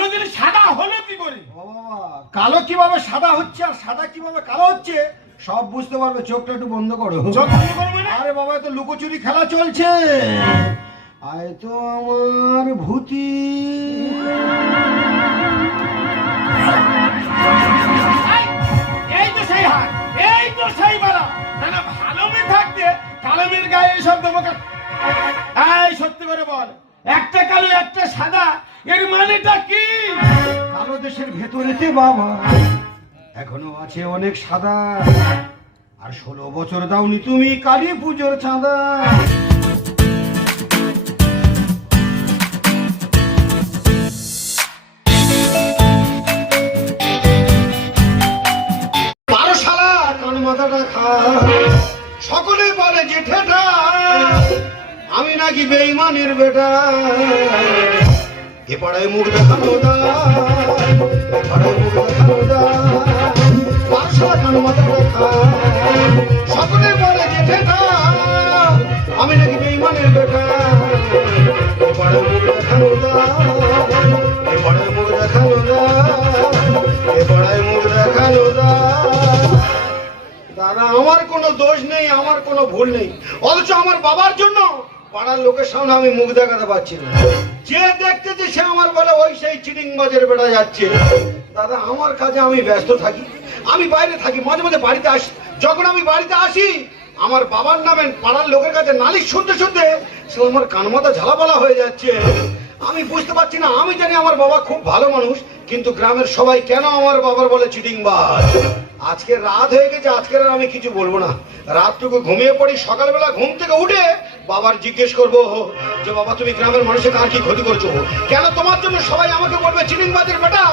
কালো জিনিস সাদা হলো কি করে? বাবা, কালো কিভাবে সাদা হচ্ছে আর সাদা কিভাবে কালো হচ্ছে সব বুঝতে পারবে। চোখটা একটু বন্ধ করো। চোখ বন্ধ করো মানে? আরে বাবা, তো লুকোচুরি খেলা চলছে। আয় তো আমার ভূতি। এই তো সেই হাত, এই তো সেই বালা। না না, ভালো মেয়ে থাকতে কালো মেয়ের গায়ে এইসব দেবো? এই সত্যি করে বল, একটা কালো একটা সাদা, এর মানেটা কি? কালো দেশের ভেতরেতে বাবা এখনো আছে অনেক সাদা। আর 16 বছর দাওনি তুমি কালী পুজোর চাঁদা। বারো শালা কান মাথাটা খা, সকলে বলে জেঠেটা আমি নাকি বেঈমানের বেটা। এ পাড়ায় মুখ দেখানো দা, এ পাড়ায় মুখ দেখানো দা, বারো শালা কান মাথাটা খা, সকলে বলে জেঠেটা আমি নাকি বেঈমানের বেটা। এ পাড়ায় মুখ দেখানো দা, এ পাড়ায় মুখ দেখানো দা, এ পাড়ায় মুখ দেখানো দা। দাদা, আমার কোনো দোষ নেই, আমার কোনো ভুল নেই, অথচ আমার বাবার জন্য পাড়ার লোকের সামনে আমি মুখ দেখাতে পারছি না। যে দেখতেছে সে আমার বলে ওই সেই চিটিংবাজের বেটা যাচ্ছে। দাদা, আমার কাজে আমি ব্যস্ত থাকি, আমি বাইরে থাকি, মাঝে মাঝে বাড়িতে আসি। যখন আমি বাড়িতে আসি আমার বাবার নামে পাড়ার লোকের কাছে নালিশ শুনতে শুনতে সে আমার কানমাথা ঝালাপালা হয়ে যাচ্ছে। আমি বুঝতে পারছি না। আমি জানি আমার বাবা খুব ভালো মানুষ, কিন্তু গ্রামের সবাই কেন আমার বাবার বলে চিটিংবাজ। আজকে রাত হয়ে গেছে, আজকের আর আমি কিছু বলবো না। রাতটুকু ঘুমিয়ে পড়ি, সকালবেলা ঘুম থেকে উঠে বাবার জিজ্ঞেস করবো যে বাবা, তুমি গ্রামের মানুষের কার কি ক্ষতি করছো? কেন তোমার জন্য সবাই আমাকে বলবে চিটিংবাজের বেটা?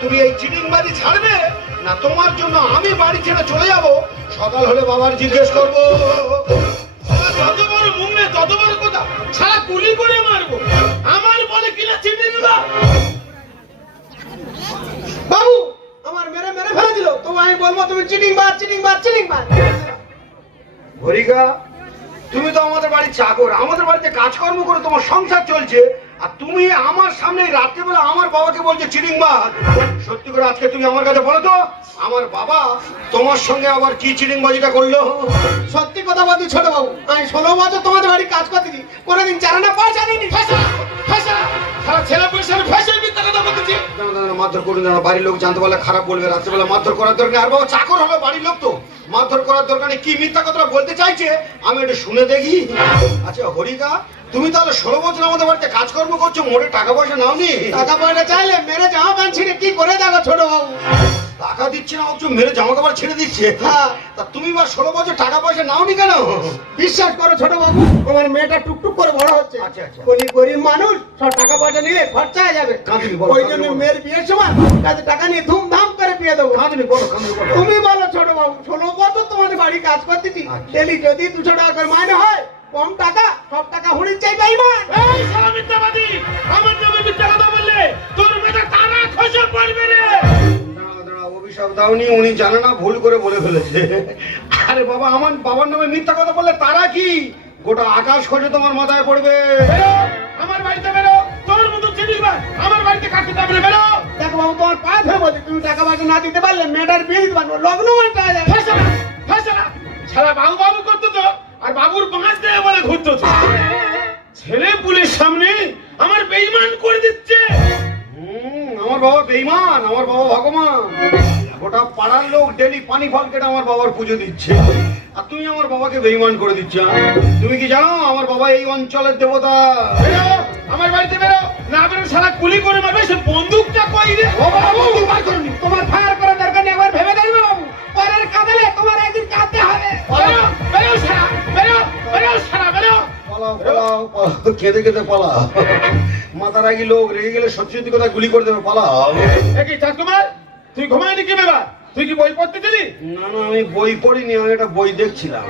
তুমি এই চিটিংবাজি ছাড়বে না তোমার জন্য আমি বাড়ি ছেড়ে চলে যাব? সকাল হলে বাবার জিজ্ঞেস করবো। যত বড় মুখ নেই তত বড় কথা, সারা গুলি করে মারবো। আমার বলে কিনা চিটিংবাজ। বাবু আমার মেরে মেরে ফেলে দিল, তো আমি বলবো তুমি চিটিংবাজ চিটিংবাজ চিটিংবাজ। হরিকা, তুমি তো আমাদের বাড়ির চাকর, আমাদের বাড়িতে কাজকর্ম করে তোমার সংসার চলছে, আর তুমি আমার সামনে রাত্রিবেলা আমার বাবাকে বলছো চিটিংবাজ। সত্যি করে আজকে তুমি আমার কাছে বলো তো, আমার বাবা তোমার সঙ্গে আবার কি চিটিংবাজিটা করলো? সত্যি কথা বলছি ছোট বাবু, আমি 16 বছর তোমাদের বাড়ি কাজ করতেছি, কোনোদিন চারানা পয়সা নিইনি। সারা ছেলে পয়সা ফ্যাশন মিথ্যা কথা বলতেছি। মারধর করুন না, বাড়ির লোক জানতে পারলে খারাপ বলবে। রাত্রিবেলা মারধর করার দরকার। আর বাবা চাকর হলো বাড়ির লোক, তো মারধর করার দরকার নেই। কি মিথ্যা কথা বলতে চাইছে আমি একটু শুনে দেখি। আচ্ছা হরিকা, তুমি তাহলে 16 বছর আমাদের বাড়িতে কাজকর্ম করছো, মোটে টাকা পয়সা নাওনি? টাকা পয়সা চাইলে মেরে জামা প্যান্ট ছিঁড়ে কি করে দেখো ছোট বাবু। টাকা দিচ্ছে না, অথচ মেরে জামা কাপড় ছেড়ে দিচ্ছে। হ্যাঁ। তা তুমি বা 16 বছর টাকা পয়সা নাওনি কেন? বিশ্বাস করো ছোট বাবু, আমার মেয়েটা টুকটুক করে বড় হচ্ছে। আচ্ছা, আচ্ছা। গরিব গরিব মানুষ, সব টাকা পয়সা নিলে খরচা হয়ে যাবে। কাঁদুনি বলো, ওই কাঁদুনি জন্য বলো। মেয়ের বিয়ের সময় কাছে টাকা নিয়ে ধুমধাম করে বিয়ে দেবো। কাঁদুনি বলো, কাঁদুনি বলো। তুমি বলো ছোট বাবু, 16 বছর তোমাদের বাড়ি কাজ করতেছি, আচ্ছা। ডেলি যদি 200 টাকা করে মাইনে হয়, কম টাকা সব টাকা হুড়ির চাই বেঈমান। এই সারা মিথ্যাবাদী, আমার নামে মিথ্যা কথা বললে তোর মেয়েটা তারা খসে পড়বে রে। অভিশাপ দাওনি, উনি জানে না, ভুল করে বলে ফেলেছে। আরে বাবা, আমার বাবার নামে মিথ্যা কথা বললে তারা কি গোটা আকাশ খসে তোমার মাথায় পড়বে। বেরো, আমার বাড়িতে বেরো। তোর মতো চিটিংবাজ আমার বাড়িতে কাটতে যাবে না, বেরো। দেখো বাবু, তোমার পায়ে ধরে বলছি, তুমি টাকা পয়সা না দিতে পারলে মেয়েটার বিয়ে দিতে পারবো, লগ্ন মানতে হবে। ফেসলা সারা বাবু বাবু করতো তো, আর বাবুর বাঁশ দেয় বলে ঘুরতো তো। ছেলে পুলিশ সামনে আমার বেঈমান করে দিচ্ছে। আমার বাবা বেঈমান, আমার বাবা ভগবান। গোটা পাড়ার লোক ডেলি পানি ফল কেটে আমার বাবার পুজো দিচ্ছে, আর তুমি আমার বাবাকে বেঈমান করে দিচ্ছ। তুমি কি জানো আমার বাবা এই অঞ্চলের দেবতা? বেরো, আমার বাড়িতে বেরো। না বেরো সারা গুলি করে মারবে। সে বন্দুকটা কই রে? ও বাবু, বার করুন, তোমার ফায়ার করার দরকার নেই, একবার ভেবে দেখবে বাবু, পরের কাঁদলে তোমার একদিন কাঁদতে হবে। বেরো, বেরো সারা, বেরো, বেরো সারা, বেরো। পালাও পালাও পালাও, কেঁদে কেঁদে পালাও। মাথা রাগি লোক রেগে গেলে সত্যি সত্যি কথা গুলি করে দেবে, পালাও। একই চাঁদকুমার, তুই ঘুমায়নি কি ব্যাপার? তুই কি বই পড়তে দিলি? না না, আমি বই পড়িনি, আমি একটা বই দেখছিলাম।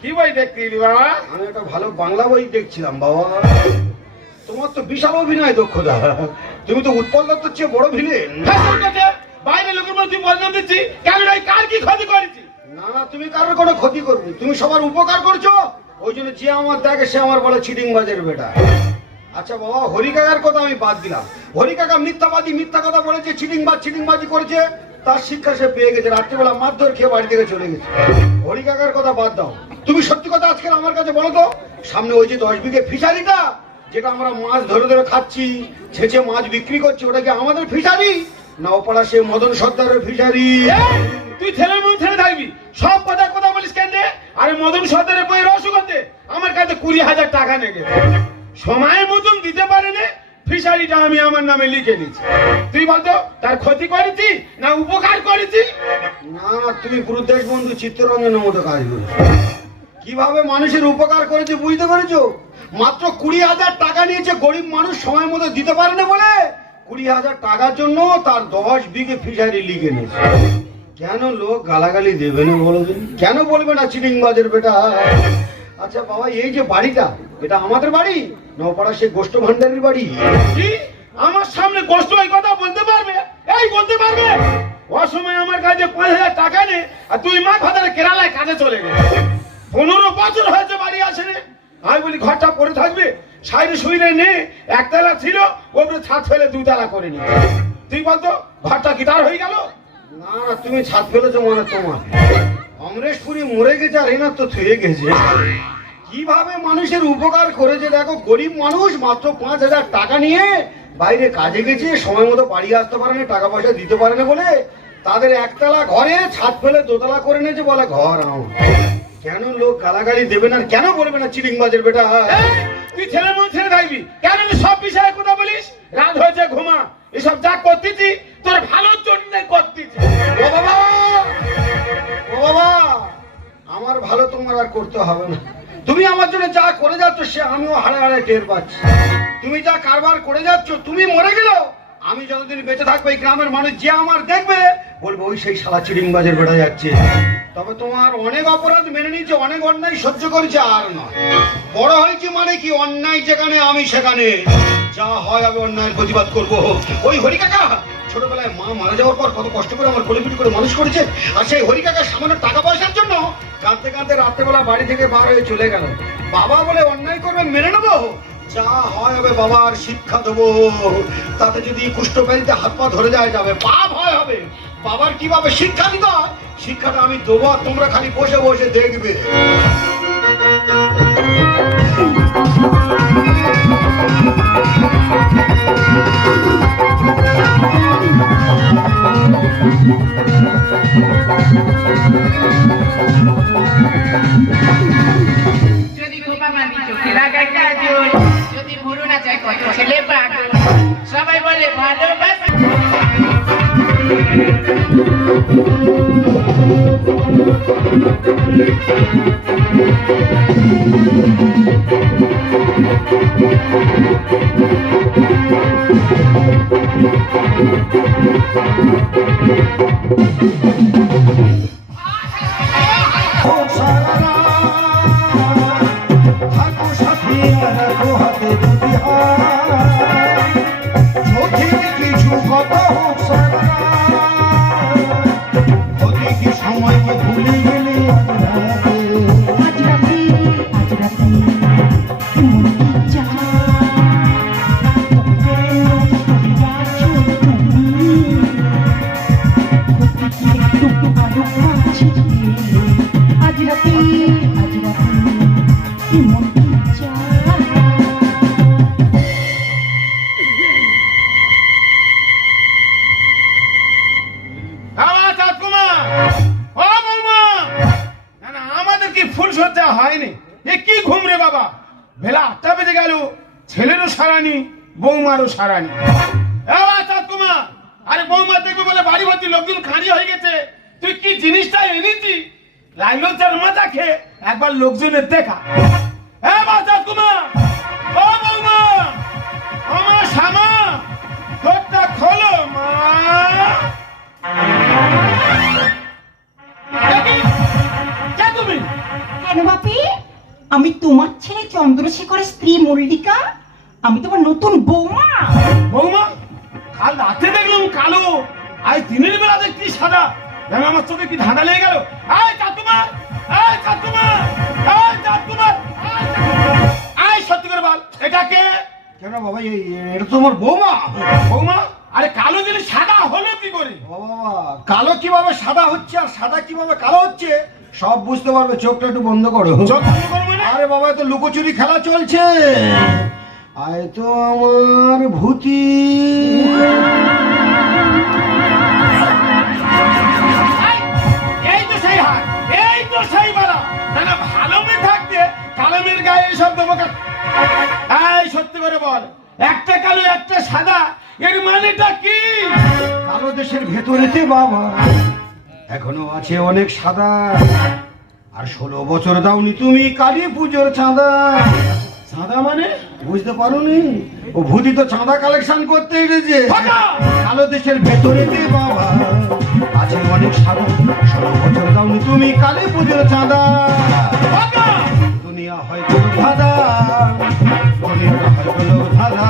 কি বই দেখতে দিলি বাবা? আমি একটা ভালো বাংলা বই দেখছিলাম বাবা। তোমার তো বিশাল অভিনয় দক্ষতা, তুমি তো উৎপল দত্তর চেয়ে বড় ভিলেন। ফ্যাশন করছে, বাইরে লোকের মধ্যে তুই বদনাম দিচ্ছি। কেন ভাই, কার কি ক্ষতি করেছি? না না, তুমি কারোর কোনো ক্ষতি করবে, তুমি সবার উপকার করছো। ওই জন্য যে আমার দেখে সে আমার বলে চিটিংবাজের বেটা। আচ্ছা বাবা, হরিকাকার কথা আমি বাদ দিলাম। হরি কাকা মিথ্যাবাদী, মিথ্যা কথা বলেছে, চিটিংবাজি করেছে, তার শিক্ষা সে পেয়ে গেছে। রাত্রিবেলা মারধর খেয়ে বাড়ি থেকে চলে গেছে। হরি কাকার কথা বাদ দাও, তুমি সত্যি কথা আজকাল আমার কাছে বলো তো, সামনে ওই যে 10 বিঘে ফিশারিটা, যেটা আমরা মাছ ধরে ধরে খাচ্ছি, ছেঁচে মাছ বিক্রি করছি, ওটা কি আমাদের ফিশারি না ওপাড়া সে মদন সর্দারের ফিশারি? তুই ছেলের মন ছেড়ে থাকবি, সব কথা বলিস কেন রে? আরে মদন সর্দারের বইয়ের অসুখতে আমার কাছে 20,000 টাকা নেগে সময় মতন দিতে পারে না, ফিশারিটা আমি আমার নামে লিখে নিচ্ছি। তুই বলতো তার ক্ষতি করেছি না উপকার করেছি? না, তুমি গুরুদেশ বন্ধু চিত্তরঞ্জনের মতো কাজ করেছো। কিভাবে মানুষের উপকার করেছে বুঝতে পেরেছো? মাত্র 20,000 টাকা নিয়েছে, গরিব মানুষ সময় মতো দিতে পারে না বলে 20,000 টাকার জন্য তার 10 বিঘে ফিশারি লিখে নিয়েছে। কেন লোক গালাগালি দেবে না বলো দিন? কেন বলবে না চিটিংবাজের বেটা? আচ্ছা বাবা, এই যে বাড়িটা, এটা আমাদের বাড়ি না ওপাড়া সে গোষ্ঠ ভান্ডারের বাড়ি? কি আমার সামনে কষ্ট এই কথা বলতে পারবে? এই বলতে পারবে? অসময় আমার কাছে 5,000 টাকা নে, আর তুই মা ভাতারে কেরালায় কাজে চলে গেলে। 15 বছর হয়েছে বাড়ি আসেনি। আমি বলি ঘরটা পড়ে থাকবে, সাইডে শুইরে নে, একতলা ছিল, ওপরে ছাদ ফেলে 2 তলা করে নি। তুই বলতো ঘরটা কি তার হয়ে গেল? না, তুমি ছাদ ফেলেছো মানে তোমার। অমরেশপুরি মরে গেছে আর এনার তো থুয়ে গেছে। কিভাবে মানুষের উপকার করেছে দেখো, গরিব মানুষ মাত্র 5,000 টাকা নিয়ে বাইরে কাজে গেছে, সময় মতো বাড়ি আসতে পারে না, টাকা পয়সা দিতে পারে না বলে তাদের একতলা ঘরে ছাদ ফেলে 2 তলা করে নিয়েছে, বলে ঘর আমার। কেন লোক গালাগালি দেবে না? কেন বলবে না চিটিংবাজের বেটা? তুই ছেলের মন ছেড়ে থাকবি কেন? সব বিষয়ে কথা বলিস। রাত হয়েছে, ঘুমা। এসব যা করতেছি তোর ভালোর জন্য করতেছি। ও বাবা, ও বাবা, আমার ভালো তোমার আর করতে হবে না। তুমি আমার জন্য যা করে যাচ্ছ সে আমিও হাড়ে হাড়ে টের পাচ্ছি। তুমি যা কারবার করে যাচ্ছ, তুমি মরে গেল, আমি যতদিন বেঁচে থাকবো এই গ্রামের মানুষ যে আমার দেখবে বলবো ওই সেই শালা চিটিংবাজের বেড়া যাচ্ছে। তবে তোমার অনেক অপরাধ মেনে নিয়েছে, অনেক অন্যায় সহ্য করেছে, আর নয়। বড় হয়েছে মানে কি, অন্যায় যেখানে আমি সেখানে যা হয় আমি অন্যায়ের প্রতিবাদ করবো। ওই হরি কাকা ছোটবেলায় মা মারা যাওয়ার পর কত কষ্ট করে আমার কোলে পিটি করে মানুষ করেছে, আর সেই হরি কাকা সামান্য টাকা পয়সার জন্য কাঁদতে কাঁদতে রাত্রেবেলা বাড়ি থেকে বার হয়ে চলে গেল। বাবা বলে অন্যায় করবে মেনে নেবো, যা হয় হবে বাবার শিক্ষা দেবো। তাতে যদি কুষ্ঠ ব্যাধিতে হাত পা ধরে যায় যাবে, পাপ হয় হবে। বাবার কিভাবে শিক্ষা দিতে হয় শিক্ষাটা আমি দেবো, আর তোমরা খালি বসে বসে দেখবে। যদি খোপা বাঁধি চোখে লাগাই কাজল, যদি ভুরু না চাই কত ছেলে পাগল, সবাই বলে ভালোবাসা। সময়কে ভুলে গেলে আজ রাতে মন কি চায়, তবে কেন চলে যাচ্ছ তুমি? একটু আরো কাছে গেলে আজ রাতে মন কি চায়। আমাদের কি ফুল সজ্জা হয়নি? এ কি ঘুম রে বাবা? বেলা 8টা বেজে গেল, ছেলেরও সারানি, বৌমারও সারানি। কুমার, আরে বৌমা দেখবে বলে বাড়ি ভর্তি লোকজন খাঁড়ি হয়ে গেছে। তুই কি জিনিসটা এনেছি? লাইলচার মাথা খেয়ে একবার লোকজনের দেখা। কুমার, ও বৌমা, আমার শ্যামা, দরজা খোলো মা। কেন বাপি? আমি তোমার ছেলে চন্দ্রশেখরের স্ত্রী মল্লিকা, আমি তোমার নতুন বৌমা। বৌমা, কাল রাতে দেখলাম কালো, আজ দিনের বেলা দেখছি সাদা। যেন আমার চোখে কি ধাঁধা লেগে গেল। সত্যি করে বল, এটা কে? কেন বাবা এটা তো আমার বৌমা। বৌমা? আরে কালো জিনিস সাদা হলো কি করে? বাবা কালো কিভাবে সাদা হচ্ছে আর সাদা কিভাবে কালো হচ্ছে সব বুঝতে পারবে, চোখটা একটু বন্ধ করো। চোখ বন্ধ করবো না? আরে বাবা তো লুকোচুরি খেলা চলছে। আয় তো আমার ভূতি। এই তো সেই হাত, এই তো সেই বালা। না না, ভালো মেয়ে থাকতে কালো মেয়ের গায়ে এসব দেবো কেন? এই সত্যি করে বল, একটা কালো একটা সাদা, এর মানেটা কি? কালো দেশের ভেতরেতে বাবা এখনো আছে অনেক সাদা, আর 16 বছর দাওনি তুমি কালী পুজোর চাঁদা। সাদা মানে? বুঝতে পারোনি? ও ভূতি তো চাঁদা কালেকশন করতে এসেছে। ফাঁকা! কালো দেশের ভেতরেতে বাবা আছে অনেক সাদা, 16 বছর দাওনি তুমি কালী পুজোর চাঁদা। ফাঁকা! দুনিয়া হয় গোল ধাঁধা, দুনিয়াটা হয় গোল ধাঁধা,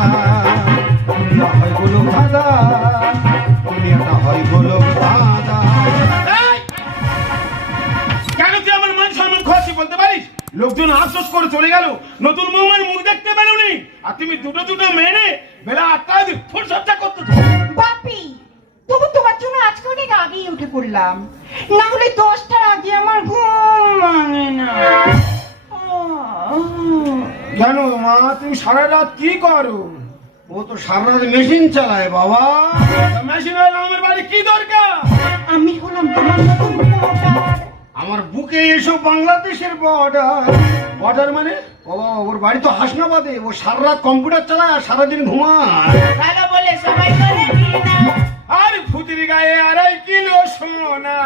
দুনিয়া হয় গোল ধাঁধা, দুনিয়াটা হয় গোল ধাঁধা। এই! কেন তুই আমার মান সম্মান খোয়াচ্ছি বলতে পারিস? লোকজন আফসোস করে চলে গেল, নতুন বৌমার মুখ দেখতে পেলুনি, আর তুমি দুটো দুটো মেনে বেলা 8টায় ফুল সজ্জা করতে। বাপি, তবু তোমার জন্য আজকে অনেক আগেই উঠে পড়লাম, না হলে 10টার আগে আমার ঘুম ভাঙে না। কেন মা তুমি সারা রাত কি করো? ও তো সারা রাত মেশিন চালায় বাবা। মেশিন হয়ে আমার বাড়ি কি দরকার? আমি হলাম তোমার নতুন বউটার। আমার বুকে এসো বাংলাদেশের বর্ডার। বর্ডার মানে বাবা ওর বাড়ি তো হাসনাবাদে, ও সারা রাত কম্পিউটার চালায় আর সারাদিন ঘুমায়। ভালো বলে সবাই করে না। আর ভূতির গায়ে 2.5 কিলো সোনা।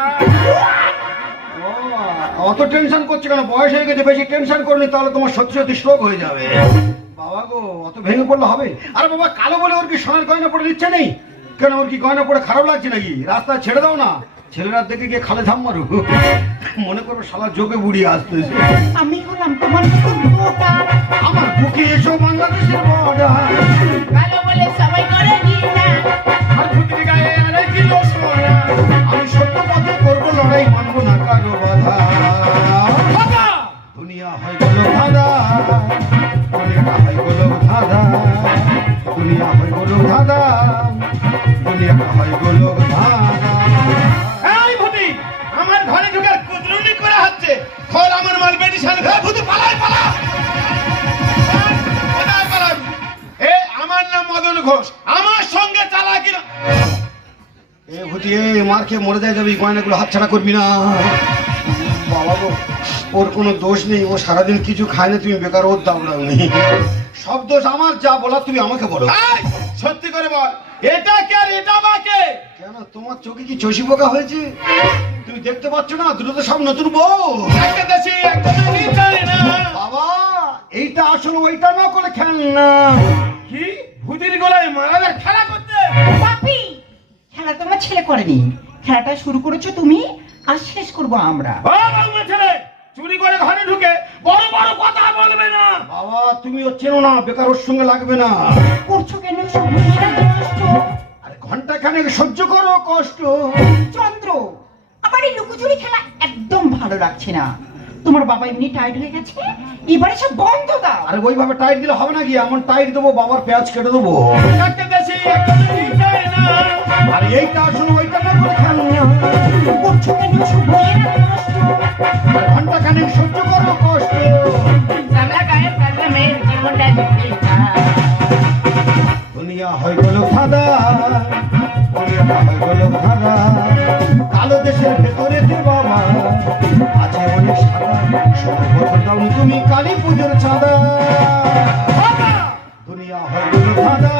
বাবা, অত টেনশন করছে কেন? বয়স হয়ে গেছে, বেশি টেনশন করনি তাহলে তোমার সত্যি সত্যি স্ট্রোক হয়ে যাবে। বাবা গো অত ভেঙে পড়লে হবে? আরে বাবা কালো বলে ওর কি সোনার গয়না পড়ে দিচ্ছে নেই কেন? ওর কি গয়না পড়ে খারাপ লাগছে নাকি? রাস্তায় ছেড়ে দাও না, ছেলেরা দেখে গিয়ে খালে ধাম মারু, মনে করবে শালা যোগে বুড়ি আসতেছে। আমি হলাম তোমার নতুন বউটার। আমার বুকে এসো বাংলাদেশের বর্ডার। ভালো বলে সবাই করে না। আর ভূতির গায়ে 2.5 কিলো সোনা। আমি সত্য পথে করবো লড়াই, মানবো না কারো বাধা। ফাঁকা! দুনিয়া হয় গোলক ধাঁধা, দুনিয়াটা হয় গোলক ধাঁধা, দুনিয়া হয় গোলক ধাঁধা, দুনিয়াটা হয় গোলক ধাঁধা। এই ভূতি, আমার ঘরে ঢুকে কুদরুনি করা হচ্ছে। খোল আমার মাল মেডিসিন খা। ভূতি পালাই পালা। কোথায় পালাবি? আমার নাম মদন ঘোষ, আমার সঙ্গে চালাকি না। এ ভূতি এ মার খেয়ে মরে যায় যাবি, গয়নাগুলো হাতছাড়া করবি না। বাবা গো ওর কোনো দোষ নেই, ও সারাদিন কিছু খায় না, তুমি বেকার ওর দাবড়াও নেই। সব দোষ আমার, যা বলার তুমি আমাকে বলো। এই, সত্যি করে বল, এটা কে আর এটা বা কে? কেন তোমার চোখে কি চষি পোকা হয়েছে? তুমি দেখতে পাচ্ছ না দুটো তো সব নতুন বউ। একটা দেশি, একটা নিতাই না। বাবা এইটা আসলে ওইটা না করে খেলনা। কি? ভূতির গলায় মারাদের খেলা করতে? বাপি, খেলা তোমার ছেলে করেনি, খেলাটা শুরু করেছো তুমি, আর শেষ করবো আমরা। ও বাবু ছেলে, চুরি করে ঘরে ঢুকে বড় বড় কথা বলবে না। বাবা তুমি ও চেনো না, বেকার ওর সঙ্গে লাগবে না। করছো কেন সব মেয়েরা নষ্ট? আরে ঘন্টা খানেক সহ্য করো কষ্ট। চন্দ্র, আমার এই লুকোচুরি খেলা একদম ভালো লাগছে না। তোমার বাবা এমনি টাইট হয়ে গেছে, এবারে সব বন্ধ দাও। আরে ওইভাবে টাইট দিলে হবে নাকি? এমন টাইট দেবো বাবার পেঁয়াজ কেটে দেবো। একটা দেশি, একটা নিতাই না। আর এইটা আসলে ওইটা না করে খেলনা। করছো কেন সব মেয়েরা নষ্ট? আরে ঘন্টা খানেক সহ্য করো কষ্ট। সামলা গায়ে কাজে মেয়ের জীবনটা দেখি না। দুনিয়া হয় গোলক ধাঁধা, দুনিয়াটা হয় গোলক ধাঁধা, কালো দেশের ভেতরেতে বাবা আছে অনেক সাদা, 16 বছর দাওনি তুমি কালী পুজোর চাঁদা। দুনিয়া হয় গোলক ধাঁধা,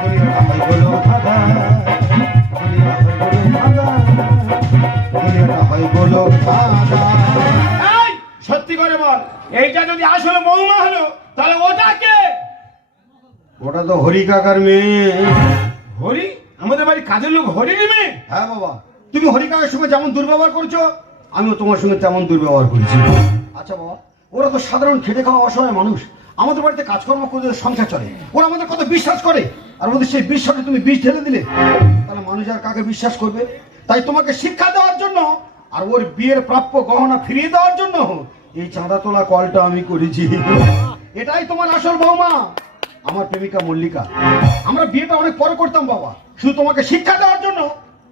দুনিয়াটা হয় গোলক ধাঁধা, দুনিয়া হয় গোলক ধাঁধা, দুনিয়াটা হয় গোলক ধাঁধা। এই, সত্যি করে বল, এইটা যদি আসলে বৌমা হলো তাহলে ওটা কে? ওটা তো হরি কাকার মেয়ে। হরি? আমাদের বাড়ি কাজের লোক হরি নেমে? হ্যাঁ বাবা, তুমি হরি কাকার সঙ্গে যেমন দুর্ব্যবহার করছো আমিও তোমার সঙ্গে তেমন দুর্ব্যবহার করেছি। আচ্ছা বাবা, ওরা তো সাধারণ খেটে খাওয়া অসহায় মানুষ, আমাদের বাড়িতে কাজকর্ম করে সংসার চলে, ওরা আমাদের কত বিশ্বাস করে, আর ওদের সেই বিশ্বাসে তুমি বিষ ঢেলে দিলে, তাহলে মানুষ আর কাকে বিশ্বাস করবে? তাই তোমাকে শিক্ষা দেওয়ার জন্য আর ওর বিয়ের প্রাপ্য গহনা ফিরিয়ে দেওয়ার জন্য এই চাঁদা তোলা কলটা আমি করেছি। এটাই তোমার আসল বৌমা। আমার প্রেমিকা মল্লিকা। আমরা বিয়েটা অনেক পরে করতাম বাবা, শুধু তোমাকে শিক্ষা দেওয়ার জন্য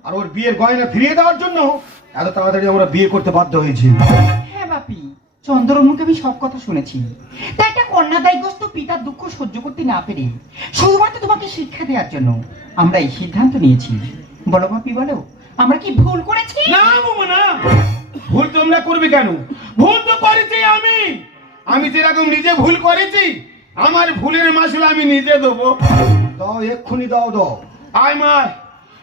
আর ওর বিয়ের গয়না ফিরিয়ে দেওয়ার জন্য এত তাড়াতাড়ি আমরা বিয়ে করতে বাধ্য হয়েছি। হ্যাঁ বাপি, চন্দ্রর মুখে আমি সব কথা শুনেছি। তাই একটা কন্যাদায়গ্রস্ত পিতার দুঃখ সহ্য করতে না পেরে শুধুমাত্র তোমাকে শিক্ষা দেওয়ার জন্য আমরা এই সিদ্ধান্ত নিয়েছি। বলো বাপি, বলো আমরা কি ভুল করেছি? না বৌমা না, ভুল তোমরা করবে কেন? ভুল তো করেছি আমি যেরকম নিজে ভুল করেছি, আমার ভুলের মাসুল আমি নিজে দেবো। দাও, এক্ষুনি দাও দাও। আয় মা,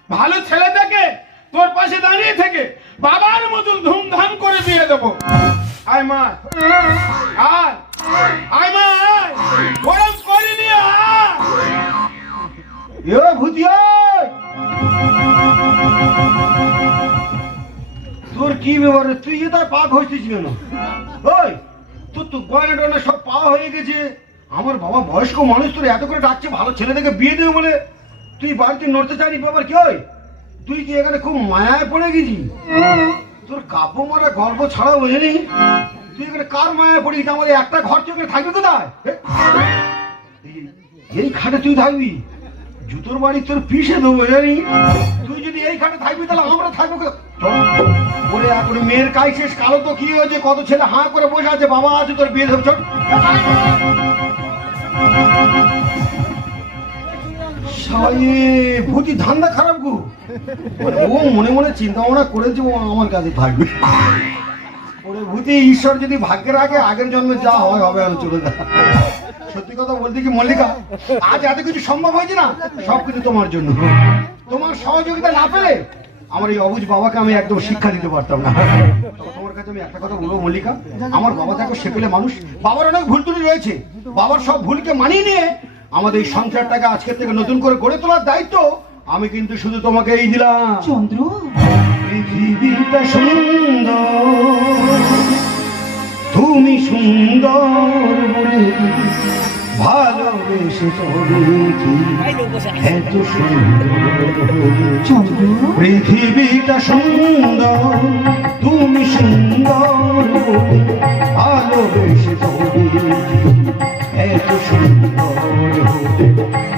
ভালো ছেলে দেখে তোর পাশে দাঁড়িয়ে থেকে বাবার মতন ধুমধাম করে বিয়ে দেবো। আয় মা, আয় আয় মা, আয় গরম করে নিয়ে আয়। এ ভূতি, ওই! তোর কি ব্যাপার? তুই যে তার পা ঘষছিস কেন? ওই তোর তো গয়না টয়না সব পাওয়া হয়ে গেছে। আমার বাবা বয়স্ক মানুষ, তোর এত করে ডাকছে ভালো ছেলে দেখে বিয়ে দেবে বলে, তুই বাড়িতে নড়তে চাইনি। ব্যাপার কি? ওই তুই কি এখানে খুব মায়ায় পড়ে গেছি? তোর কাব্য মারা গল্প ছাড়া বোঝেনি তুই এখানে কার মায়ায় পড়ে গেছিস? আমাদের একটা ঘর তুই এখানে থাকবি কোথায়? এই খাটে তুই থাকবি? জুতোর বাড়ি তোর পিষে দেবো জানি। তুই যদি এই খাটে থাকবি তাহলে আমরা থাকবো বলে এখন মেয়ের কাজ শেষ। কালো তো কি হয়েছে, কত ছেলে হাঁ করে বসে আছে, বাবা আছে তোর বিয়ে দেবে। চল ভূতি ধান্দা খারাপ গো। ও মনে মনে চিন্তা ভাবনা করেছে ও আমার কাছে থাকবে। ওরে ভূতি, ঈশ্বর যদি ভাগ্যে রাখে আগের জন্মে যা হয় হবে, আর চলে যা। সত্যি কথা বলতে কি মল্লিকা, আজ এত কিছু সম্ভব হয়েছে না, সবকিছু তোমার জন্য। তোমার সহযোগিতা না পেলে আমার এই অবুঝ বাবাকে আমি একদম শিক্ষা দিতে পারতাম না। তোমার কাছে আমি একটা কথা বলবো মল্লিকা, আমার বাবা দেখো সেপেলে মানুষ, বাবার অনেক ভুল ত্রুটি রয়েছে। বাবার সব ভুলকে মানিয়ে নিয়ে আমাদের এই সংসারটাকে আজকের থেকে নতুন করে গড়ে তোলার দায়িত্ব আমি কিন্তু শুধু তোমাকে এই দিলাম। চন্দ্র, পৃথিবীটা সুন্দর, তুমি সুন্দর বলে ভালোবেসে চলেছি এত সুন্দর। চন্দ্র, পৃথিবীটা সুন্দর, তুমি সুন্দর বলে ভালোবেসে চলেছি এত সুন্দর।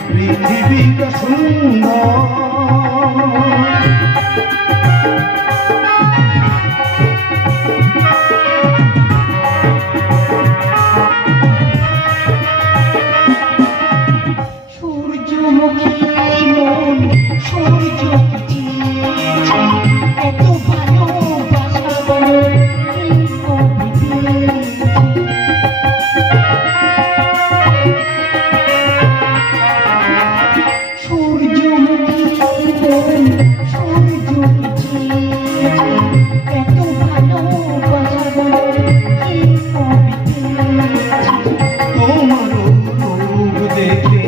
পৃথিবীটা সুন্দর। সূর্যমুখী মন সূর্যমুখী, এত ভালোবাসা বলো এই প্রকৃতি। সূর্যমুখী মন সূর্যমুখী, এত ভালোবাসা বলো এই প্রকৃতি। তোমার রূপ দেখে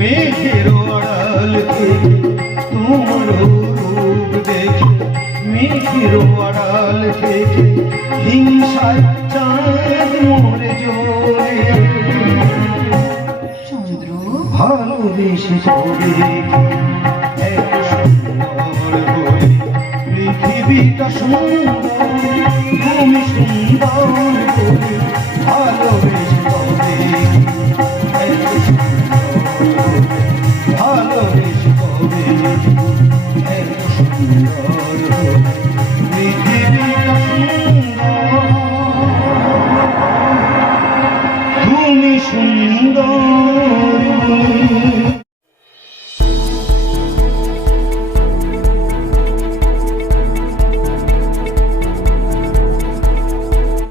মেঘের আড়াল থেকে, তোমার রূপ দেখে মেঘের আড়াল থেকে হিংসায় চাঁদ মরে জোরে চন্দ্র, ভালোবেসে চলে এত সুন্দর বলে। পৃথিবীটা সুন্দর, তুমি সুন্দর বলে ভালোবেসে